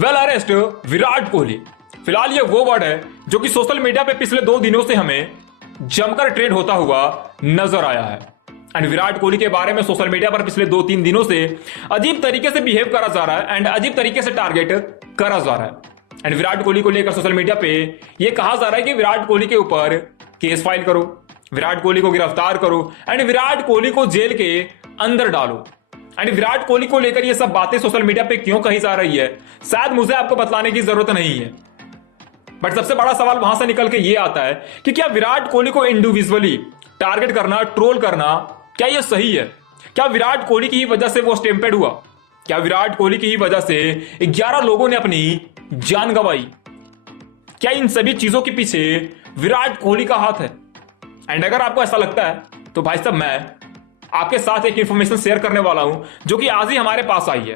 Well arrest Virat Kohli. फिलहाल ये वो वर्ड है जो कि सोशल मीडिया पे पिछले 2 दिनों से हमें जमकर ट्रेंड होता हुआ नजर आया है। एंड विराट कोहली के बारे में सोशल मीडिया पर पिछले 2-3 दिनों से अजीब तरीके से बिहेव करा जा रहा है एंड अजीब तरीके से टारगेट करा जा रहा है। एंड विराट कोहली को लेकर सोशल मीडिया पे ये कहा जा रहा है कि विराट कोहली के ऊपर केस फाइल करो, विराट कोहली को गिरफ्तार करो एंड विराट कोहली को जेल के अंदर डालो। एंड विराट कोहली को लेकर ये सब बातें सोशल मीडिया पे क्यों कही जा रही है, शायद मुझे आपको बतलाने की जरूरत नहीं है। बट सबसे बड़ा सवाल वहां से निकल के ये आता है कि क्या विराट कोहली को इंडिविजुअली टारगेट करना, ट्रोल करना, क्या ये सही है? क्या विराट कोहली की ही वजह से वो स्टेम्पेड हुआ? क्या विराट कोहली की ही वजह से 11 लोगों ने अपनी जान गंवाई? क्या इन सभी चीजों के पीछे विराट कोहली का हाथ है? एंड अगर आपको ऐसा लगता है तो भाई साहब मैं आपके साथ एक इंफॉर्मेशन शेयर करने वाला हूं जो कि आज ही हमारे पास आई है।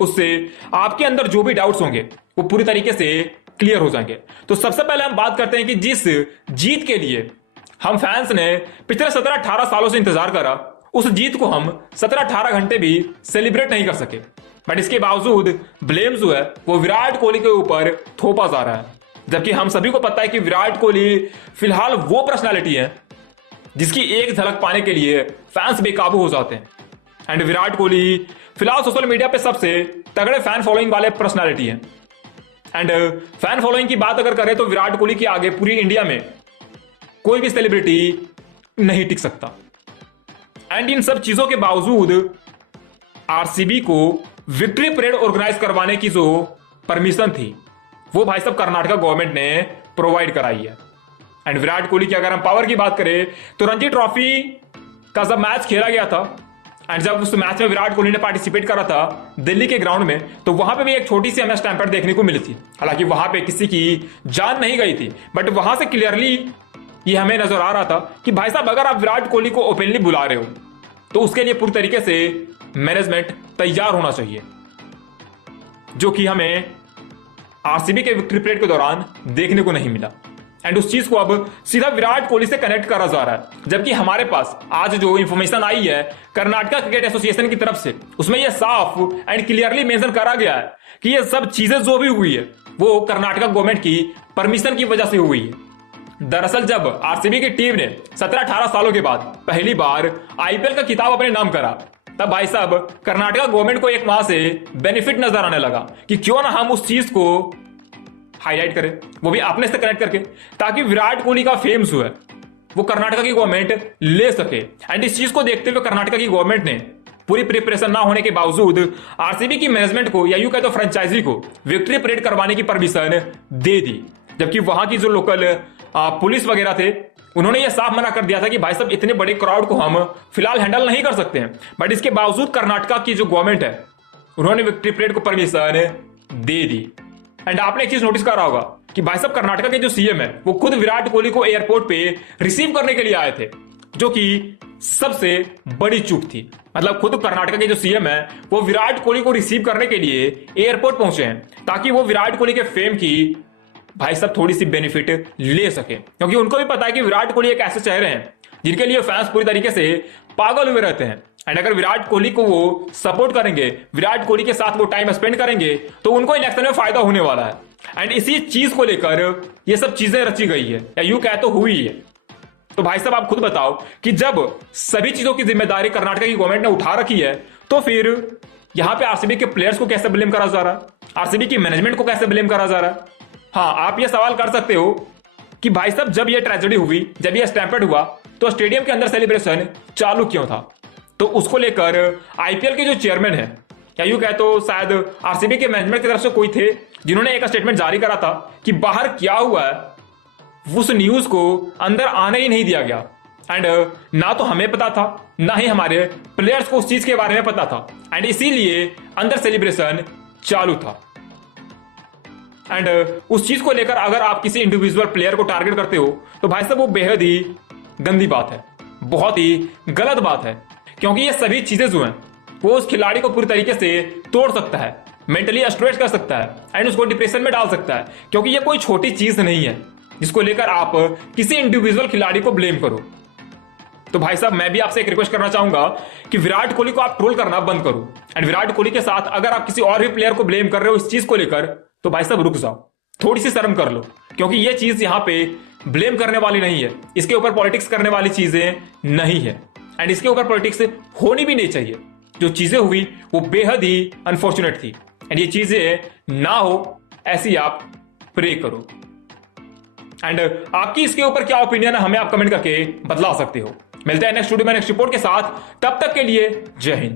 उससे आपके अंदर जो भी डाउट्स होंगे वो पूरी तरीके से क्लियर हो जाएंगे। तो सबसे पहले हम बात करते हैं कि जिस जीत के लिए हम फैंस ने पिछले 17-18 सालों से इंतजार करा, उस जीत को हम 17-18 घंटे भी सेलिब्रेट नहीं कर सके। बट इसके बावजूद ब्लेम जो है वो विराट कोहली के ऊपर थोपा जा रहा है, जबकि हम सभी को पता है कि विराट कोहली फिलहाल वो पर्सनालिटी है जिसकी एक झलक पाने के लिए फैंस बेकाबू हो जाते हैं। एंड विराट कोहली फिलहाल सोशल मीडिया पे सबसे तगड़े फैन फॉलोइंग वाले पर्सनालिटी हैं। एंड फैन फॉलोइंग की बात अगर करें तो विराट कोहली के आगे पूरी इंडिया में कोई भी सेलिब्रिटी नहीं टिक सकता। एंड इन सब चीजों के बावजूद आरसीबी को विक्ट्री परेड ऑर्गेनाइज करवाने की जो परमिशन थी वो भाई साहब कर्नाटका गवर्नमेंट ने प्रोवाइड कराई है। एंड विराट कोहली की अगर हम पावर की बात करें तो रणजी ट्रॉफी का जब मैच खेला गया था एंड जब उस मैच में विराट कोहली ने पार्टिसिपेट करा था दिल्ली के ग्राउंड में, तो वहां पे भी एक छोटी सी हमें स्टैम्पेड देखने को मिली थी। हालांकि वहां पे किसी की जान नहीं गई थी, बट वहां से क्लियरली ये हमें नजर आ रहा था कि भाई साहब अगर आप विराट कोहली को ओपनली बुला रहे हो तो उसके लिए पूरी तरीके से मैनेजमेंट तैयार होना चाहिए, जो कि हमें आरसीबी के विक्ट्री परेड के दौरान देखने को नहीं मिला। एंड उस चीज को अब सीधा विराट कोहली से कनेक्ट करा जा रहा है, जबकि हमारे पास आज जो इंफॉर्मेशन आई है कर्नाटका क्रिकेट एसोसिएशन की तरफ से, उसमें यह साफ एंड क्लियरली मेंशन करा गया है कि ये सब चीजें जो भी हुई है वो कर्नाटका गवर्नमेंट की परमिशन की वजह से हुई है। दरअसल जब आरसीबी की टीम ने 17-18 सालों के बाद पहली बार आईपीएल का खिताब अपने नाम करा, तब भाई साहब कर्नाटका गवर्नमेंट को एक वहां से बेनिफिट नजर आने लगा कि क्यों ना हम उस चीज को हाईलाइट करें, वो भी अपने से कनेक्ट करके, ताकि विराट कोहली का फेम जो है वो कर्नाटका की गवर्नमेंट ले सके। एंड इस चीज को देखते हुए कर्नाटका की गवर्नमेंट ने पूरी प्रिपरेशन ना होने के बावजूद आरसीबी की मैनेजमेंट को या यूं कहे तो फ्रेंचाइजी को विक्ट्री परेड करवाने की परमिशन दे दी, जबकि वहां की जो लोकल पुलिस वगैरह थे उन्होंने यह साफ मना कर दिया था कि भाई साहब इतने बड़े क्राउड को हम फिलहाल हैंडल नहीं कर सकते हैं। बट इसके बावजूद कर्नाटका की जो गवर्नमेंट है उन्होंने विक्ट्री परेड को परमिशन दे दी। एंड आपने एक चीज नोटिस करा होगा कि भाई साहब कर्नाटका के जो सीएम है वो खुद विराट कोहली को एयरपोर्ट पे रिसीव करने के लिए आए थे, जो कि सबसे बड़ी चूक थी। मतलब खुद कर्नाटका के जो सीएम है वो विराट कोहली को रिसीव करने के लिए एयरपोर्ट पहुंचे हैं ताकि वो विराट कोहली के फेम की भाई साहब थोड़ी सी बेनिफिट ले सके, क्योंकि उनको भी पता है कि विराट कोहली एक ऐसे चेहरे हैं जिनके लिए फैंस पूरी तरीके से पागल हुए रहते हैं। एंड अगर विराट कोहली को वो सपोर्ट करेंगे, विराट कोहली के साथ वो टाइम स्पेंड करेंगे, तो उनको इलेक्शन में फायदा होने वाला है। एंड इसी चीज को लेकर ये सब चीजें रची गई है, या यूं कहे तो हुई है। तो भाई साहब आप खुद बताओ कि जब सभी चीजों की जिम्मेदारी कर्नाटका की गवर्नमेंट ने उठा रखी है तो फिर यहां पे आरसीबी के प्लेयर्स को कैसे ब्लेम करा जा रहा है, आरसीबी की मैनेजमेंट को कैसे ब्लेम करा जा रहा है? हाँ, आप ये सवाल कर सकते हो कि भाई साहब जब ये ट्रेजेडी हुई, जब ये स्टैम्पेड हुआ, तो स्टेडियम के अंदर सेलिब्रेशन चालू क्यों था? तो उसको लेकर आईपीएल के जो चेयरमैन है, या यूं कहे तो शायद आरसीबी के मैनेजमेंट की तरफ से कोई थे जिन्होंने एक स्टेटमेंट जारी करा था कि बाहर क्या हुआ है उस न्यूज को अंदर आने ही नहीं दिया गया। एंड ना तो हमें पता था, ना ही हमारे प्लेयर्स को उस चीज के बारे में पता था, एंड इसीलिए अंदर सेलिब्रेशन चालू था। एंड उस चीज को लेकर अगर आप किसी इंडिविजुअल प्लेयर को टारगेट करते हो तो भाई साहब वो बेहद ही गंदी बात है, बहुत ही गलत बात है, क्योंकि ये सभी चीजें जो हैं वो उस खिलाड़ी को पूरी तरीके से तोड़ सकता है, मेंटली स्ट्रेस कर सकता है एंड उसको डिप्रेशन में डाल सकता है, क्योंकि ये कोई छोटी चीज नहीं है जिसको लेकर आप किसी इंडिविजुअल खिलाड़ी को ब्लेम करो। तो भाई साहब मैं भी आपसे एक रिक्वेस्ट करना चाहूंगा कि विराट कोहली को आप ट्रोल करना बंद करो। एंड विराट कोहली के साथ अगर आप किसी और भी प्लेयर को ब्लेम कर रहे हो इस चीज को लेकर, तो भाई साहब रुक जाओ, थोड़ी सी शर्म कर लो, क्योंकि ये चीज यहां पे ब्लेम करने वाली नहीं है, इसके ऊपर पॉलिटिक्स करने वाली चीजें नहीं है, एंड इसके ऊपर पॉलिटिक्स होनी भी नहीं चाहिए। जो चीजें हुई वो बेहद ही अनफॉर्चुनेट थी, एंड ये चीजें ना हो ऐसी आप प्रे करो। एंड आपकी इसके ऊपर क्या ओपिनियन है हमें आप कमेंट करके बतला सकते हो। मिलते हैं नेक्स्ट वीडियो में नेक्स्ट रिपोर्ट के साथ, तब तक के लिए जय हिंद।